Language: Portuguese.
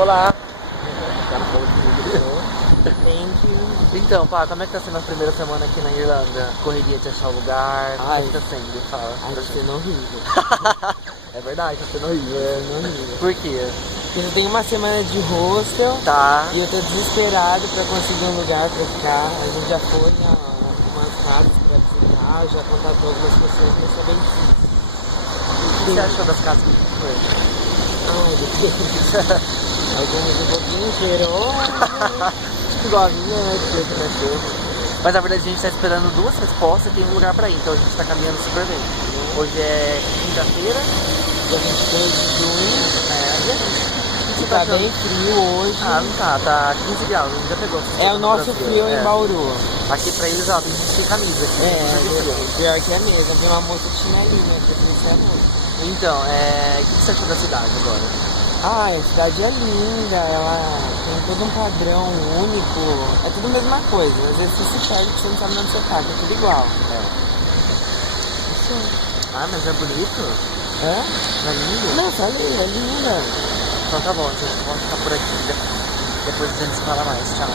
Olá. Thank you. Então, pá, como é que tá sendo a primeira semana aqui na Irlanda? Correria de achar o lugar? Como é que tá sendo? Fala. Ai, tá sendo horrível. É verdade, tá sendo horrível. É horrível. Por quê? Porque eu tenho uma semana de hostel Tá. e eu tô desesperado pra conseguir um lugar pra ficar. A gente já foi a umas casas pra visitar, já contatou algumas pessoas, mas tá bem difícil. O que você achou das casas que foi? Ai, depende. Algumas um pouquinho cheiroso. Tipo igual a minha, né? Que foi que nasceu. Mas na verdade a gente tá esperando 2 respostas e tem um lugar pra ir, então a gente tá caminhando super bem. Hoje é quinta-feira, Dia 22 de junho. e a gente? O que você Tá achando? bem frio hoje. Ah, não tá 15 graus, a gente já pegou. É o nosso frio em Bauru. Aqui pra eles, ó, tem que vestir camisa aqui. Pior que é mesmo. Tem uma moça de chinelinho aqui, por isso é moça. Então, o que você achou da cidade agora? Ah, a cidade é linda, ela tem todo um padrão único. É tudo a mesma coisa. Às vezes você se perde porque você não sabe onde você tá, que é tudo igual. Isso. Ah, mas é bonito? É? Não é lindo? Não, falei, é linda. Então tá bom, gente, vamos ficar por aqui. Depois a gente se fala mais. Tchau.